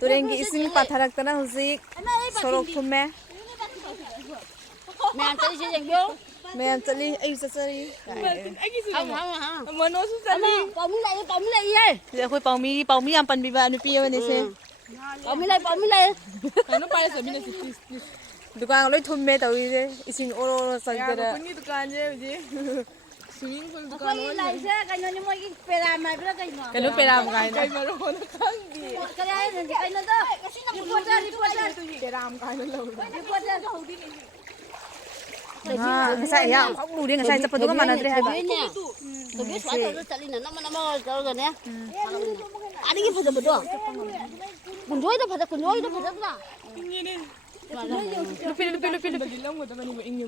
Turengi ising patarak tanah husik sorok thumme. Mayan cali ayu sasari. Mano su cali. Jadi aku paumi yang pan biba anu piye ni se. Kano pare sabi na si please. Dukaan loi thumme tawi je ising oro sajara. Ya, kuni dukaan je je. Swimming pool dukaan Koi lai se kaino ni moi ki pera mai bra kaino. Kanu peram kai na. Kay maro na kandi. Kaya ni kaino to. Reporter. Peram kano law. Reporter ho di ni. Ngasai ya, aku dia ngasai cepat juga mana deh haba. Lupi. Bilang mo taman mo ingin.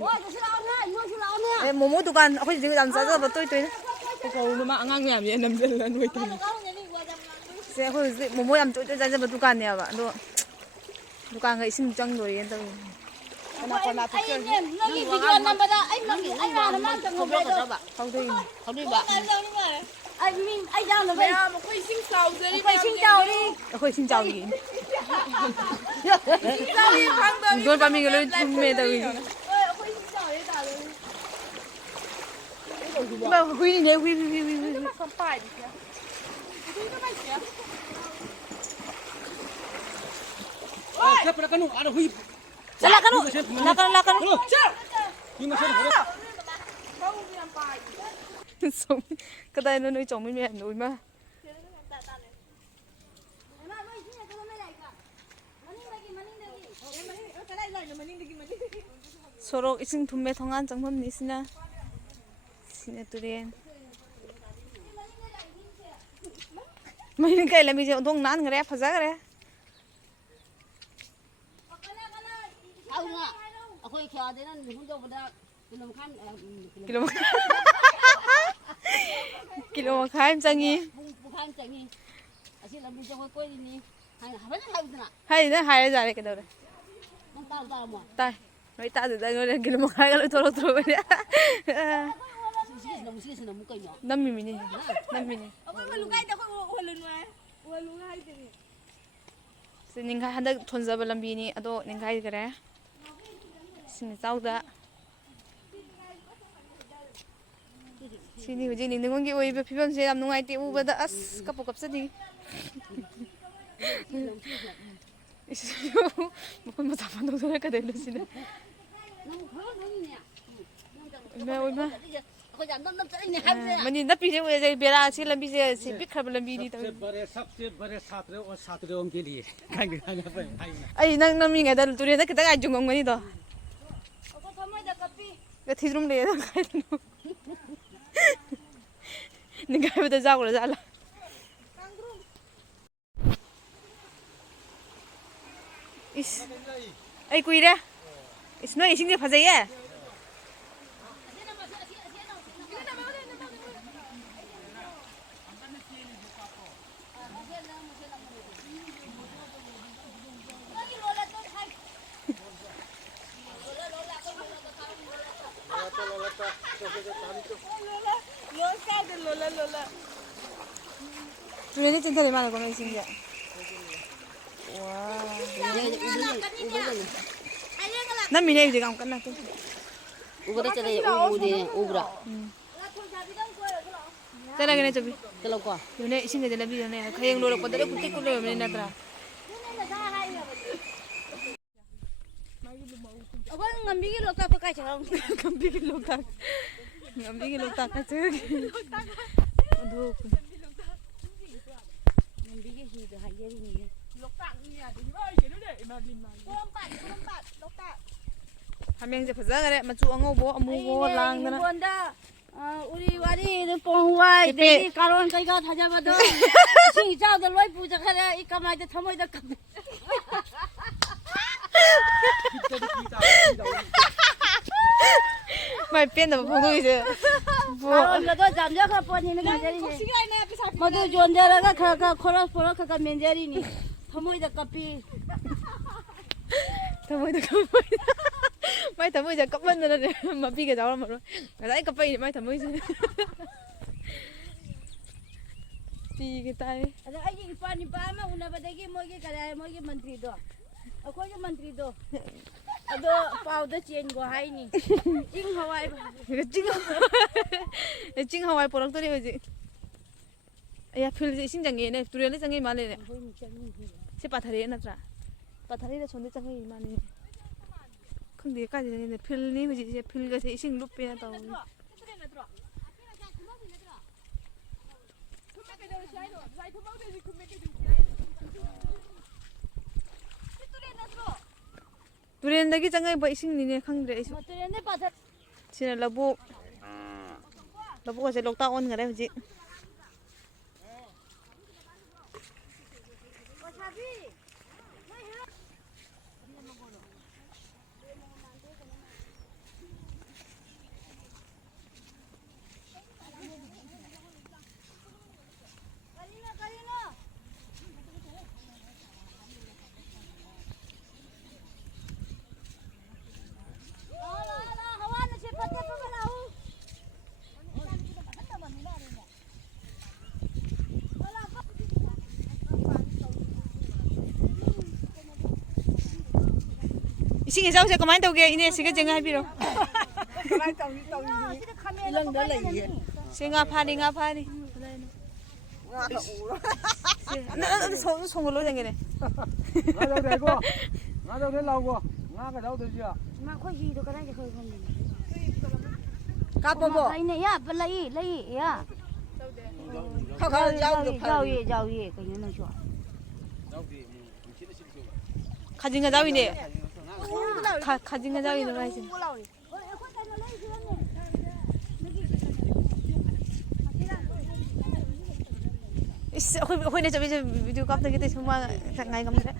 Momo dukan, aku jadi dalam saja betul itu. Ikaw naman ang ngam yan nam jalan wait. Saya aku momo yang tu saja betul kan ya, Pak. Tu dukan nggak ising jang doi yang tu. Ai nem ngi video number da ai ngi ai ra na ma tang ho do. Kau tu. Ai min ai down lo bai. Ya, mo ko ising sao deri. Ai sing tao đi. Aku ising jauh ni. Sabi phang da. Gol kami kalau thumme tawi. Oi ko sing tao đi ta lo. Ba hui ni hui. Sampai dia. Itu mai sia. Siapa nak kanu? Ada hui. Salah kanu. Lakan. Ni masih ada. Kau bilang pai. Sống cái tay nó nuôi chồng với mẹ nuôi mà. Sorok ising thumme thongan changmam ni sina. Sina turen. Mai ni kai lami je dong nan ngare phaja gare. Akoi kya de nan hun do bada kilom khan Kilo makai changi. bukan changi. Asi lambi jong ko ni. Hai ha ba na. Hai na hai ra re ke dore. Nang ta mo. Tai. Noi ta de ngore kilo makai ga lo toro be. Sisi na mo kayo. Nammi ni. Ako malugay da ko walun wa. Walungay din. Ningai handak thonjaba lambi ni ado ningai gare. Sini chauda. Sini hujing ningong gi oibe phibam se yam nungai te ubada as kapu kapsadi. Mukon mo tapan do ka delo sina. Oiba. Ako jam dam chai ni ham se. Mani na pi je bera si lambi se bikhrab lambi ni to. सबसे बड़े छात्र और छात्रों के लिए Ai nang nami ngai dal turi na kita ga jungong mani do. Ako thamai da kapi. Ga thidrum le da kai no. Ningai bada jago la jala. Is. Ai kuira. Is no ising de phajai ye. Lola. Turi ni cinta de mana kono ising ya. Wow. Nami ne de kam kana tu. Ubara chale ubra. Tara gane chabi. Chalo ko. Yone ising de labi yone khayeng lo ko dare kutti kulo me na tra. Ako ngambi ki lokta ko kai chalo. Ngambi ki lokta ka chagi. Ado. Ngambi ki hi de hai yeri ni. Lokta ni ya. Di ba ke do de ma lim ma. Kurumpat. Lokta. Hameng je phaja gare machu ango bo amu bo lang na. Bonda uri wari ne pohwai de karon kai ga thaja ba do. Si chao de loi puja khare I kamai de thamoi da kam. Mai pen da phong do je. Karon la do jam ja kha poni ne ngajari ne. Madu jonjara ga kha khoras pora kha menjari ni. Thamoi da kapi. Thamoi da kapi. Mai thamoi ja kapan na re ma pi ga jaw ma ro. Ga dai kapai mai thamoi je. ꯇꯤꯒ ꯇꯥꯏ ꯑꯗ ꯑꯩꯒꯤ ꯏꯄꯥ ꯅꯤꯄꯥ ꯑꯃ ꯎꯅꯕꯗꯒꯤ ꯃꯣꯏꯒꯤ ꯀꯔꯤ ꯃꯣꯏꯒꯤ ꯃꯟꯇ꯭ꯔꯤꯗꯣ ꯑꯩꯈꯣꯏꯒꯤ ꯃꯟꯇ꯭ꯔꯤꯗꯣ ꯑꯗꯣ ꯄꯥꯎꯗ ꯆꯦꯟꯒꯣ ꯍꯥꯏꯅꯤ ꯆꯤꯡ ꯍꯋꯥꯏ ꯆꯤꯡ ꯍꯋꯥꯏ ꯄꯣꯔꯛꯇꯣꯔꯤ ꯍꯧꯖꯤꯛ ꯑꯌꯥ ꯐꯤꯜꯁꯦ ꯏꯁꯤꯡ ꯆꯪꯉꯦꯅꯦ ꯇꯨꯔꯦꯜꯗ ꯆꯪꯉꯤ ꯃꯥꯜꯂꯦꯅꯦ ꯁꯤ ꯄꯥꯊꯔꯛꯑꯦ ꯅꯠꯇ꯭ꯔꯥ ꯄꯥꯊꯔꯛꯏꯗ ꯁꯣꯝꯗ ꯆꯪꯉꯤ ꯃꯥꯜꯂꯦ ꯈꯪꯗꯦ ꯀꯥꯏꯗ ꯆꯪꯉꯤꯅꯦ ꯐꯤꯜꯅꯤ ꯍꯧꯖꯤꯛꯁꯦ ꯐꯤꯜꯒꯁꯦ ꯏꯁꯤꯡ ꯂꯨꯞꯄꯦꯅ ꯇꯧꯋꯤ ꯇꯨꯔꯦꯟꯗꯒꯤ ꯆꯪꯉꯛꯏꯕ ꯏꯁꯤꯡꯅꯤꯅꯦ ꯈꯪꯗ꯭ꯔꯦ ꯑꯩꯁꯨ ꯁꯤꯅ ꯂꯧꯕꯨꯛ ꯂꯧꯕꯨꯛꯀꯁꯦ ꯂꯣꯛꯇꯥꯛ ꯑꯣꯟꯈꯔꯦ ꯍꯧꯖꯤꯛ 이싱 이자우세 그만 떠게 이네 시가 쟁가 해비로 그만 떠니 이런데 레이 생아 파리 가 파리 나가 울어 나 손으로 쟁게네 나도 되고 나도 되려고 나가 나도 되지야 마 코히도 그러게 거기 보면 까보고 아니네 야 빨리 레이 야 가가 자우도 자우예 그냥 너 좋아 가진가 자위네 가진가 자위는 가야지 hồi này cho bây giờ video cáp tới cái tên mà ngày cầm đấy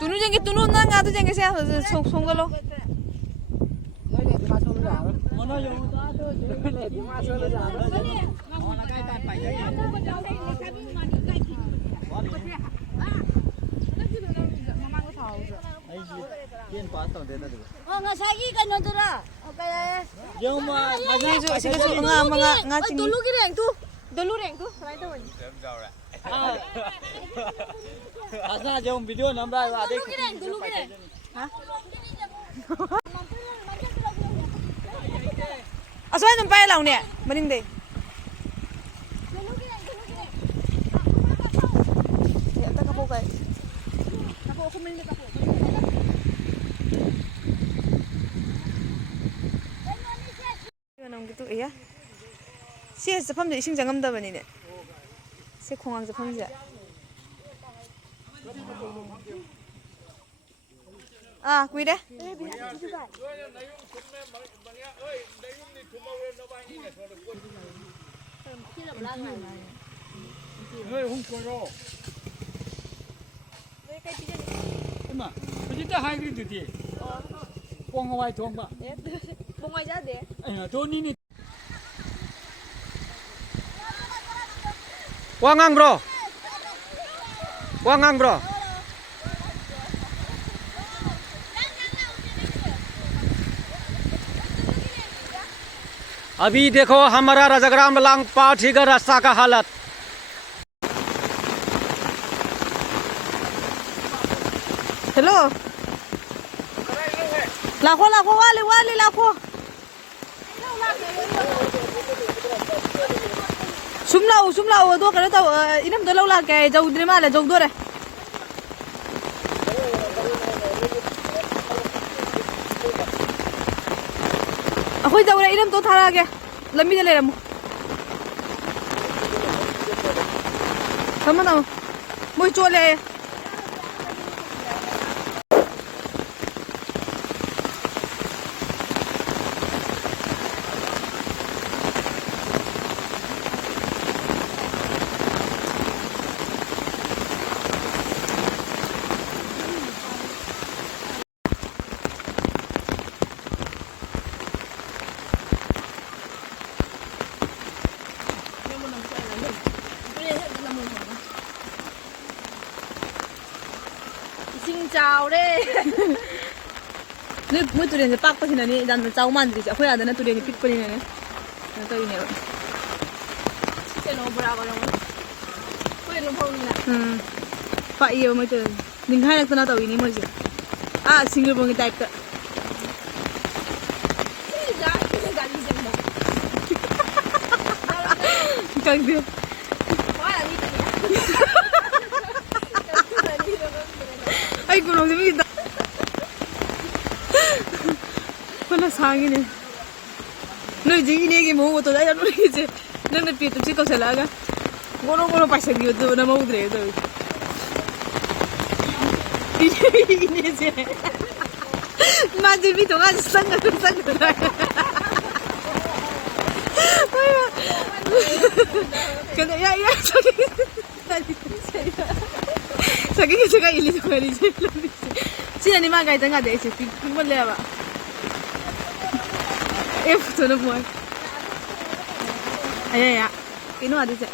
tụi nó chẳng tụi nó ngã tụi chẳng cái xe xong xong cái lô ngасagi kai노더라 영마 sigaso nga ching dolureng tu sai tu 아사 좀 비디오 넘버 와 돼. à sao anh bay lòng nè mà đinh đi ta cái bộ cái bộ không minh cái bộ gitu iya si 제품도 이싱 장감다버니네 새 공항 제품이야 아 꾸이래 엄마 진짜 하이브리드지 뽕어와이 통바 뽕어이 자대 아니 돈이니 Wangang bro. Wangang bro. अभी देखो हमारा राजाग्राम लांग पाठी का रास्ता का हालत hello लाखो लाखो वाली लाखो sum lau do cái tàu inam đó lâu là cái dầu đi mà là dầu đó đấy khôi dầu này inam to thara kìa làm gì đây làm không nào môi chua này ꯃꯣꯏ ꯇꯨꯔꯦꯟꯁꯦ ꯄꯥꯛꯄꯁꯤꯅꯅꯤ ꯌꯥꯝꯅ ꯆꯥꯎ ꯃꯥꯟꯗ꯭ꯔꯤꯁꯦ ꯑꯩꯈꯣꯏ ꯑꯥꯗꯅ ꯇꯨꯔꯦꯟꯁꯦ ꯄꯤꯛꯄꯅꯤꯅꯅꯦ ꯀꯩꯅꯣ ꯇꯧꯔꯤꯅꯦꯕ ꯀꯩꯅꯣ ꯕꯣꯔꯥ ꯕꯣꯔꯥ ꯑꯩꯈꯣꯏ ꯑꯗꯨꯝ ꯐꯧꯅꯤꯅ ꯄꯥꯛꯏꯌꯦꯕ ꯃꯣꯏ ꯇꯨꯔꯦꯟ ꯅꯤꯡꯈꯥꯏꯔꯛꯇꯅ ꯇꯧꯔꯤꯅꯤ ꯃꯣꯏꯁꯦ ꯁꯤꯡꯖꯕꯣꯡꯒꯤ ꯇꯥꯏꯞꯇ ꯈꯪꯗꯦ ꯑꯩ ꯀꯣꯂꯣꯡꯁꯦ ꯃꯤ ꯐꯅ ꯁꯥꯡꯉꯤꯅꯦ ꯅꯣꯏꯁꯦ ꯏꯅꯦꯒꯤ ꯃꯑꯣꯡ ꯃꯇꯧꯗ ꯑꯩ ꯌꯥꯝ ꯅꯣꯏꯁꯦ ꯅꯪꯅ ꯄꯦꯠꯇꯨꯁꯤ ꯀꯧꯁꯜꯂꯛꯑꯒ ꯒꯣꯔꯣ ꯒꯣꯔꯣ ꯄꯥꯏꯁꯟꯈꯤꯕꯗꯨ ꯅꯝꯍꯧꯗ꯭ꯔꯦ ꯇꯧꯋꯤ 이네제 맞을 비도 아주 쌍긋쌍긋 근데 야 저기 제가 일리 좀 말이지 지난이 망가 있던 데 있지 빈번 내봐 F부터는 뭐야 아야야 이놈 아들지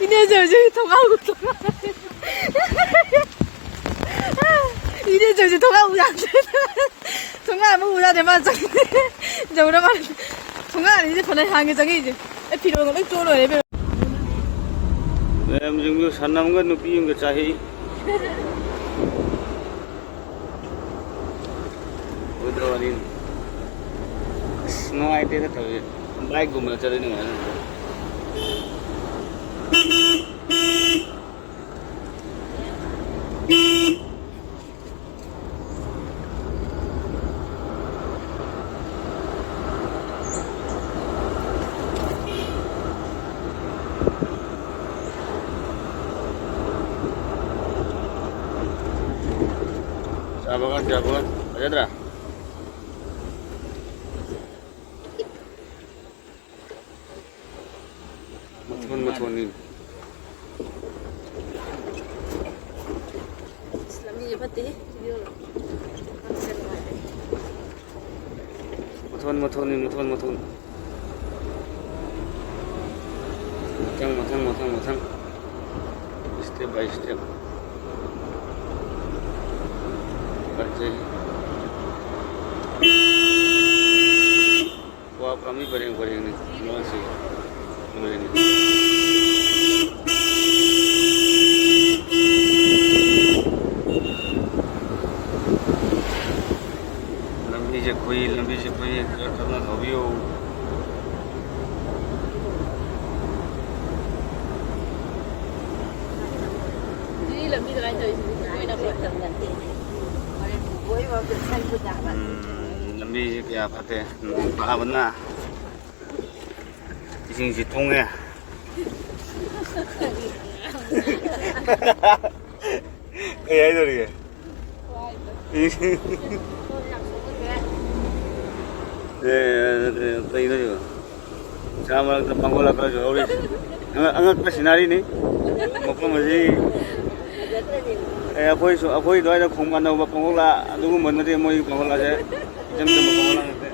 이래저 이제 통하고 이래저 이제 통하고 안 돼. 통화하면 우리한테 맞아. 이제 우리 말 통화 이제 보내 향해 저기 이제 필요한 거 쪼로 레벨. em dùng như sản năm cái nụ pin cái trái bây giờ đi nói thế cái thời bike của mình chơi nữa Jagoan, aja dra. Matun. Islami pati. Matun. Matang. Step by step. Wah, kami bareng nih, masih ini. Lambi je koi karna hobiyo. Jadi lebih dari itu ini nak buat. Lambi kaya pate baka na ising si tunge kaya itu dia itu juga sama kita panggola kalau jauh angat pesinari nih mau masih aku itu ada kumpulan orang panggola dulu mana dia mau panggola aja jam panggola nanti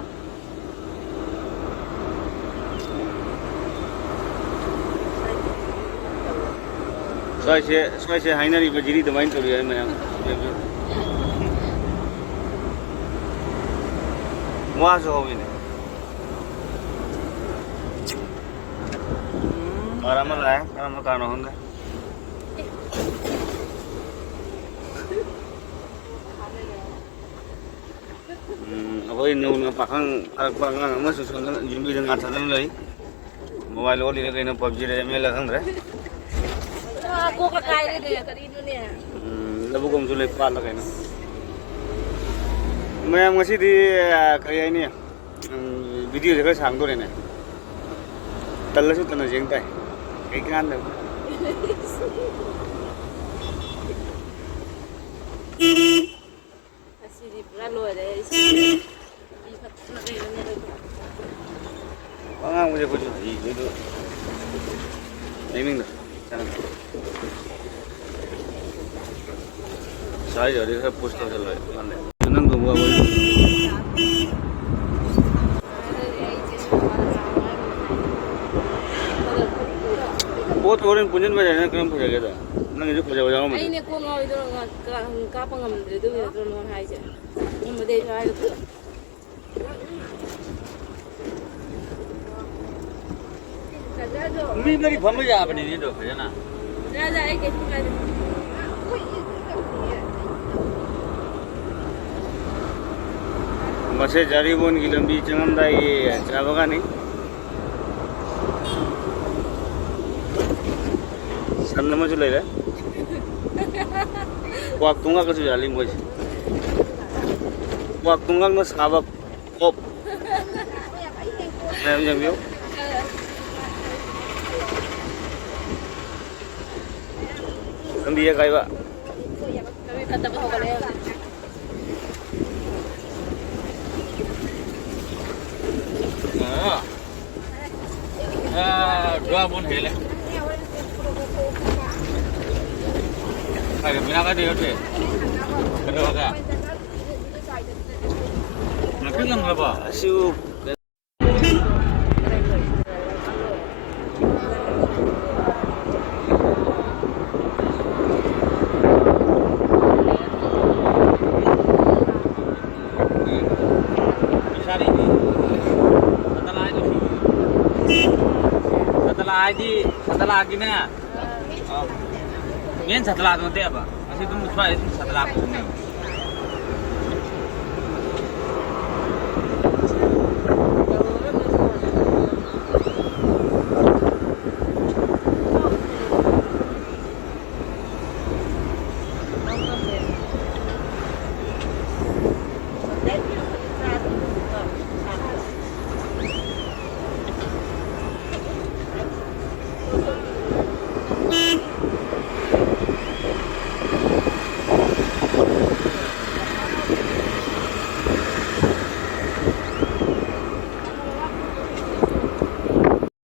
soalnya hanya di bajiri domain tu dia macam muas hobi ni orang mana honda aku ini orang pakang masuk sana jumbi dengan atas lagi mobile oli lagi na PUBG le mel kan re Aku kakai dia kat Indonesia. Labu kom sulai pal lagi na मैं masih di kayak ini ya video juga sang tuh nih telah sudah nasi jengtai cái gan được Asidi pura loh deh. Asidi patna deh ini. có ngang bây giờ có gì nữa đấy mình được chả sai rồi đi theo post thôi rồi ăn đấy nâng cùng vào bố tôi đến punjen bây giờ nó cầm phải cái đó nâng cái phải vào mà Ini kau ngau itu kapang ngam itu itu ngon hai je. Ini deh saya itu. mình cái phẩm bây giờ bên này được phải không Saya saya ke sini. masih jari pun gilam di jangan dah siapa kan ni sana macam mana waktu tunggu aku sudah alim bos waktu tunggu aku sabab kop macam ni kan dia kaya pak Kami kata kau kalau dua pun hele kayak mina ka dia tu kedua ka nak kan berapa asyuk setelah gini ya, ini setelah nanti apa? Masih tunggu setelah itu setelah aku.